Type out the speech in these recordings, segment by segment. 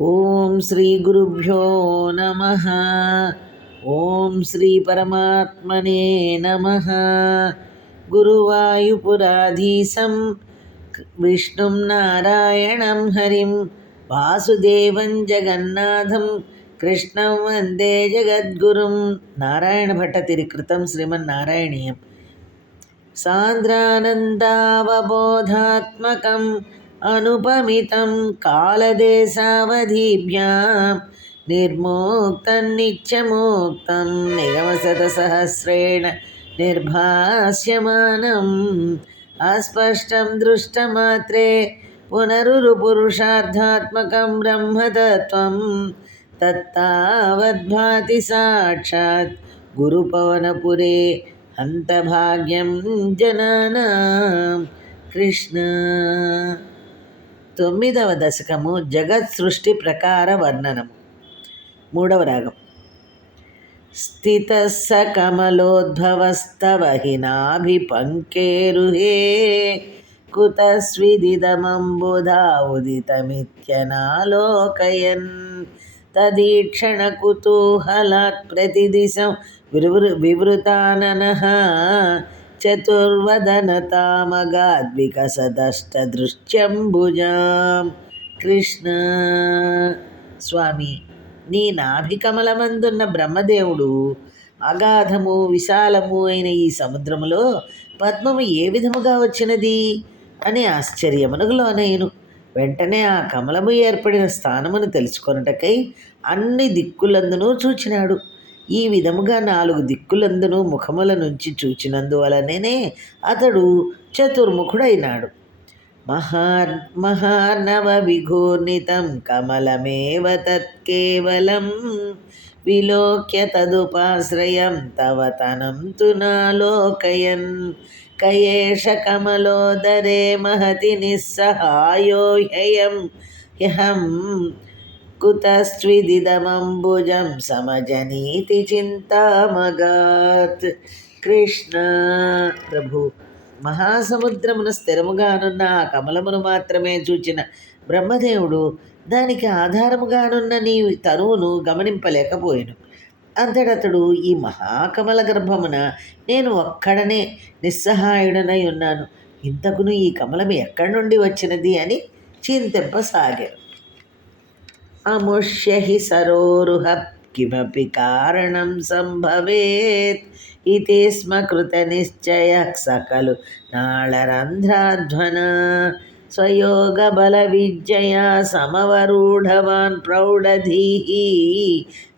ఓం శ్రీ గురుభ్యో నమ. ఓం శ్రీ పరమాత్మనే నమ. గురువాయుపురాధీశం విష్ణుం నారాయణం హరిం వాసుదేవం జగన్నాథం కృష్ణం వందే జగద్గురుం. నారాయణ భట్ట తిరికృతం శ్రీమన్నారాయణీయం. సాంద్రానందావబోధాత్మకం అనుపమితం కాలదేశావధిభ్యాం నిర్మోక్తం నిత్యమోక్తం నిగమశతసహస్రేణ నిర్భాస్యమానం అస్పష్టం దృష్టమాత్రే పునరుపురుషార్థాత్మకం బ్రహ్మతత్వం తత్తావద్భాతి సాక్షాత్ గురుపవనపురే అంతభాగ్యం జనానా కృష్ణ తొమ్మిదవ దశకము జగత్ సృష్టి ప్రకార వర్ణనము. మూడవ రాగం. స్థిత స కమలోద్భవస్తవ హినాభిపంకేరుహే కుతస్విదిదమంబుధా ఉదితమిత్యనాలోకయన్ తదీక్షణ కుతూహలాత్ ప్రతిదిశం వివృ వివృతానన చతుర్వదనతామగాద్వికసదష్టదృశ్యంబుజాం కృష్ణ స్వామి నీ నాభికమలమందున్న బ్రహ్మదేవుడు అగాధము విశాలము అయిన ఈ సముద్రములో పద్మము ఏ విధముగా వచ్చినది అని ఆశ్చర్యమునకు లోనయ్యను వెంటనే ఆ కమలము ఏర్పడిన స్థానమును తెలుసుకొనుటకై అన్ని దిక్కులందునూ చూచినాడు. ఈ విధముగా నాలుగు దిక్కులందును ముఖముల నుంచి చూచినందువలననే అతడు చతుర్ముఖుడైనాడు. మహార్ మహానవ విఘూర్ణితం కమలమేవ తత్కేవలం విలోక్య తదుపాశ్రయం తవ తనం తు నాలోకయన్. కయేష కమలోదరే మహతి నిస్సహాయో హ్యయం హ్యహం కుతస్విదిదమంబుజం సమజనీతి చింతామగాత్ కృష్ణ ప్రభు మహాసముద్రమున స్థిరముగానున్న ఆ కమలమును మాత్రమే చూచిన బ్రహ్మదేవుడు దానికి ఆధారముగానున్న నీ తరువును గమనింపలేకపోయాను. అంతటతడు ఈ మహాకమల గర్భమున నేను ఒక్కడనే నిస్సహాయుడనై ఉన్నాను. ఇంతకును ఈ కమలం ఎక్కడి నుండి వచ్చినది అని చింతింపసాగారు. అముష్య హి సరోరుహ కిమపి కారణం సంభవేత్ ఇది స్మ కృత నిశ్చయ సకలు నాళరంధ్రాధ్వన స్వయోగ బల విద్యయా సమవరూఢవాన్ ప్రౌఢధీహి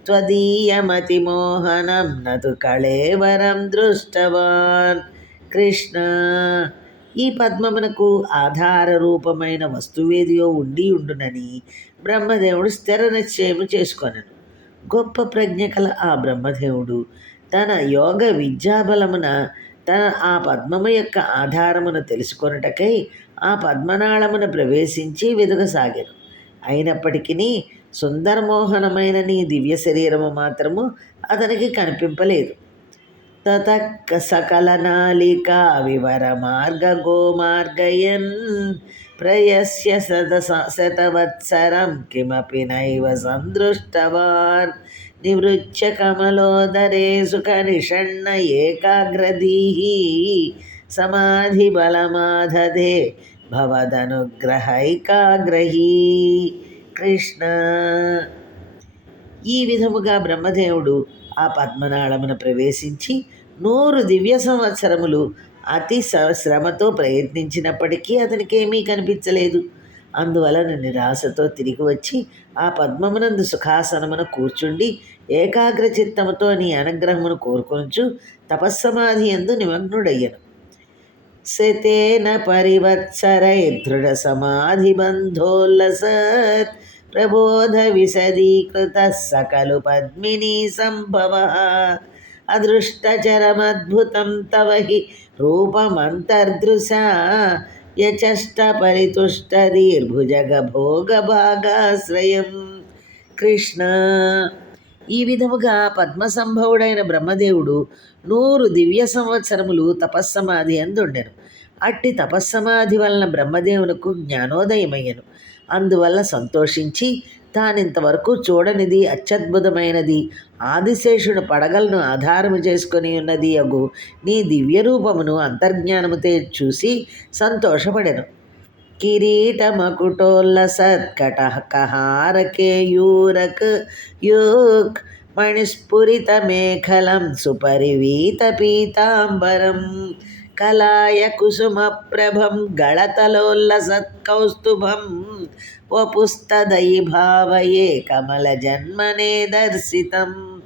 త్వదీయమతిమోహనం నతు కళేవరం దృష్టవాన్ కృష్ణ ఈ పద్మమునకు ఆధార రూపమైన వస్తువేదియో ఉండి ఉండునని బ్రహ్మదేవుడు స్థిర నిశ్చయము చేసుకొనను. గొప్ప ప్రజ్ఞ కల ఆ బ్రహ్మదేవుడు తన యోగ విద్యాబలమున తన ఆ పద్మము యొక్క ఆధారమును తెలుసుకొనుటకై ఆ పద్మనాళమున ప్రవేశించి వెదుగసాగాను అయినప్పటికీ సుందరమోహనమైన నీ దివ్య శరీరము మాత్రము అతనికి కనిపింపలేదు. తత సకలనాళికా వివర మార్గ గోమార్గయన్ ప్రయస్య సద శతవత్సరం కిమపి నైవ సందృష్టవాన్ నివృత్య కమలోదరే సుఖ నిషణ్ణ సమాధి బలమాధదే భవదనుగ్రహైకాగ్రహీ కృష్ణ ఈ విధముగా బ్రహ్మదేవుడు ఆ పద్మనాళమున ప్రవేశించి నూరు దివ్య సంవత్సరములు అతి శ్రమతో ప్రయత్నించినప్పటికీ అతనికి ఏమీ కనిపించలేదు. అందువలన నిరాశతో తిరిగి వచ్చి ఆ పద్మమునందు సుఖాసనమున కూర్చుండి ఏకాగ్ర చిత్తముతో నీ అనుగ్రహమును కోరుకొంచు తపస్సమాధి ఎందు నిమగ్నుడయ్యను. శతేన పరివత్సరై దృఢ సమాధి బంధోల్లసత్ ప్రబోధ విశదీకృత సకలు పద్మిని సంభవ అదృష్టచరమద్భుతం తవ హి రూపమంతర్దృశ యచష్ట పరితుష్ట దీర్భుజగ భోగ భాగాశ్రయం కృష్ణ ఈ విధముగా పద్మసంభవుడైన బ్రహ్మదేవుడు నూరు దివ్య సంవత్సరములు తపస్సమాధి అందుండెను. అట్టి తపస్సమాధి వలన బ్రహ్మదేవునకు జ్ఞానోదయమయ్యను. అందువల్ల సంతోషించి తానింతవరకు చూడనిది అత్యద్భుతమైనది. ఆదిశేషుడు పడగలను ఆధారము చేసుకుని ఉన్నది అగు. నీ దివ్యరూపమును అంతర్జ్ఞానముతే చూసి సంతోషపడెను. కిరీటమకుటోల్ల సత్కటకహారకేయూరక్ యూక్ మణిస్ఫురితమేఖలం సుపరివీతపీతాంబరం కలాయ కుసుమప్రభం గళతలోల్లసత్కౌస్తుభం వపుస్తదయి భావయే కమల జన్మనే దర్శితం.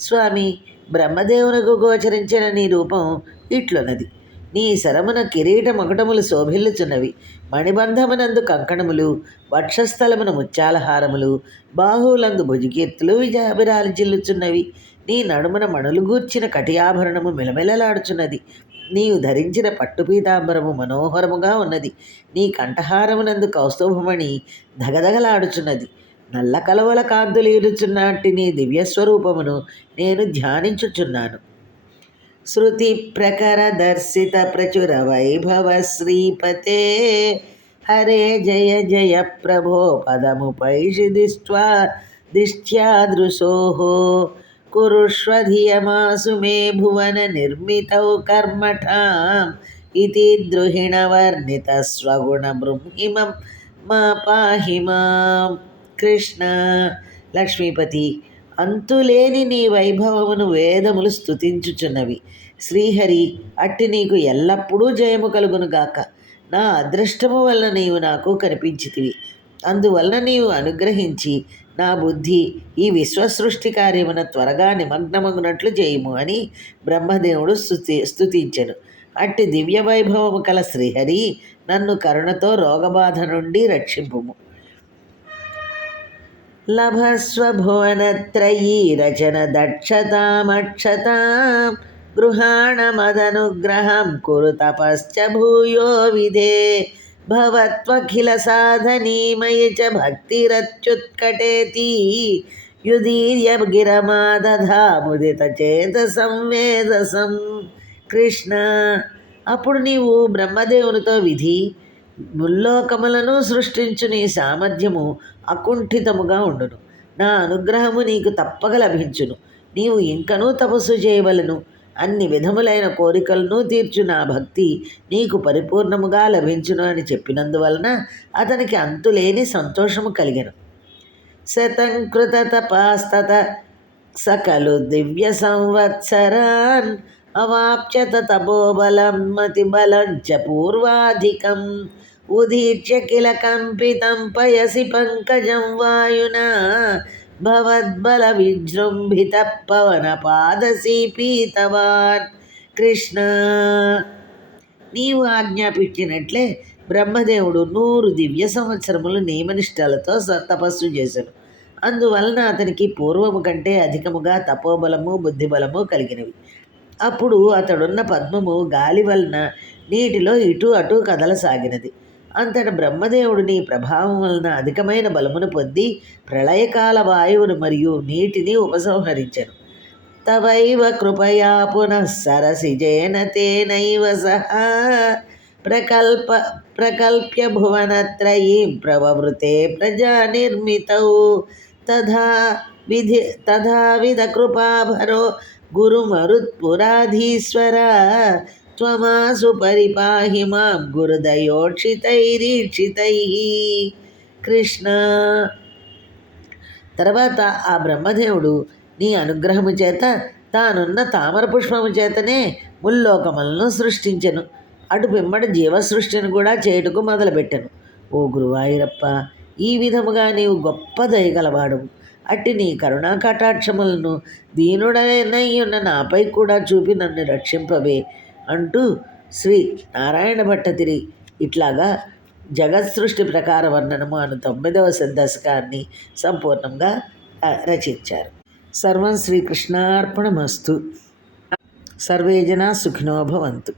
స్వామి బ్రహ్మదేవునకు గోచరించిన నీ రూపం ఇట్లున్నది. నీ శరమున కిరీట మకుటములు శోభిల్లుచున్నవి. మణిబంధమునందు కంకణములు వక్షస్థలమున ముత్యాలహారములు బాహువులందు భుజకీర్తులు విజాభిరాలు జిల్లుచున్నవి నీ నడుమున మణులు గూర్చిన కటియాభరణము మిలమిలలాడుచున్నది. నీవు ధరించిన పట్టు పీతాంబరము మనోహరముగా ఉన్నది. నీ కంఠహారమునందు కౌస్తుభమణి ధగధగలాడుచున్నది. నల్ల కలవల కాంతులు ఇరుచున్నట్టి నీ దివ్యస్వరూపమును నేను ధ్యానించుచున్నాను. శృతి ప్రకర దర్శిత ప్రచుర వైభవ శ్రీపతే హరే జయ జయ ప్రభో పదము పైషిదిష్ట్వా దిష్ట్యా దృశోహో మే భువన నిర్మితౌ కర్మఠాం ఇది ద్రుహిణవర్ణిత స్వగుణ బృంహిమం మా పాహి మాం కృష్ణ లక్ష్మీపతి అంతులేని నీ వైభవమును వేదములు స్తుతించుచున్నవి. శ్రీహరి అట్టి నీకు ఎల్లప్పుడూ జయము కలుగునుగాక. నా అదృష్టము వల్ల నీవు నాకు కనిపించితివి. అందువలన నీవు అనుగ్రహించి నా బుద్ధి ఈ విశ్వసృష్టి కార్యమున త్వరగా నిమగ్నమగునట్లు చేయుము అని బ్రహ్మదేవుడు స్తుతి స్తుతించెను. అట్టి దివ్య వైభవము కల శ్రీహరి నన్ను కరుణతో రోగబాధ నుండి రక్షింపుము. లభస్వ భువనత్రయీ రచన దక్షతామక్షతాం గృహాణమదనుగ్రహం కురు తపశ్చ భూయో విధే. భవత్వఖిల సాధనీమయి చ భక్తిరత్యుత్కటేతి యుదీర్య గిరమాదధా చేత సంవేదసం కృష్ణ అప్పుడు నీవు బ్రహ్మదేవునితో విధి ముల్లోకములను సృష్టించు నీ సామర్థ్యము అకుంఠితముగా ఉండును. నా అనుగ్రహము నీకు తప్పక లభించును. నీవు ఇంకనూ తపస్సు చేయవలను. అన్ని విధములైన కోరికలను తీర్చు నా భక్తి నీకు పరిపూర్ణముగా లభించును అని చెప్పినందువలన అతనికి అంతులేని సంతోషము కలిగెను. శతంకృత తపాస్తత సకలు దివ్య సంవత్సరాన్ అవాప్యత తపోబలం మతిబలం చ పూర్వాధికం ఉదీర్య కిల కంపితం పయసి పంకజం వాయునా భవద్బల విజృంభిత పవన పాదసీపీతవాన్ కృష్ణ నీవు ఆజ్ఞాపించినట్లే బ్రహ్మదేవుడు నూరు దివ్య సంవత్సరములు నియమనిష్టాలతో తపస్సు చేశాడు. అందువలన అతనికి పూర్వము కంటే అధికముగా తపోబలము బుద్ధిబలము కలిగినవి. అప్పుడు అతడున్న పద్మము గాలి వలన నీటిలో ఇటు అటు కదలసాగినది. అంతట బ్రహ్మదేవుడిని ప్రభావం వలన అధికమైన బలమును పొంది ప్రళయకాల వాయువును మరియు నీటిని ఉపసంహరించను. తవైవ కృపయా పునః సరసిజేన తేనైవ సహా ప్రకల్ప ప్రకల్ప్య భువనత్రయీం ప్రవృతే ప్రజా నిర్మితౌ. తథా విధి తథావిధ కృపాభరో గురుమరుత్పురాధీశ్వర త్వమాసు పరిపాహి మాం గురుదయోక్షితైరీక్షితై కృష్ణ తర్వాత ఆ బ్రహ్మదేవుడు నీ అనుగ్రహము చేత తానున్న తామర పుష్పము చేతనే ముల్లోకములను సృష్టించెను. అటు పిమ్మట జీవసృష్టిని కూడా చేయుటకు మొదలుపెట్టెను. ఓ గురువాయూరప్ప ఈ విధముగా నీవు గొప్ప దయగలవాడు. అట్టి నీ కరుణా కటాక్షములను దీనుడనయ్యున్న నాపై కూడా చూపి నన్ను రక్షింపవే. అంటూ శ్రీ నారాయణ భట్టతిరి ఇట్లాగా జగత్ సృష్టి ప్రకార వర్ణనము అను తొమ్మిదవ దశకాన్ని సంపూర్ణంగా రచించారు. సర్వం శ్రీకృష్ణార్పణమస్తు. సర్వే జనా సుఖినో భవంతు.